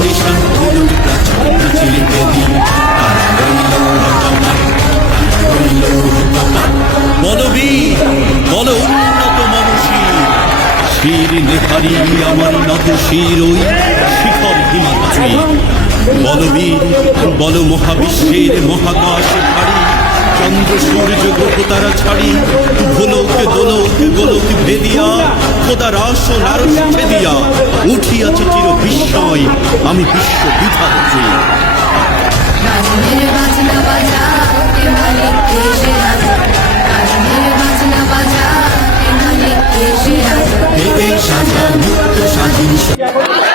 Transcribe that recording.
নিশান ঘুরুক প্রাচীর প্রাচীর বেদি বলবীর বল উন্নত মানসী শির নেহারি আমার নত শির ওই শিখর হিমাদ্রি বলবীর বল মহাবিশ্বের মহাকাশ ভারী চন্দ্র সূর্য গ্রহ তারা ছাড়ি গোলক দোলক গোলক ভেদিয়া খোদার আসন আরশ ছেদিয়া উঠিয়াছে চির বিস্ময় আমি বিশ্ব বিধাত্রী সাজা মুক্ত স্বাধীন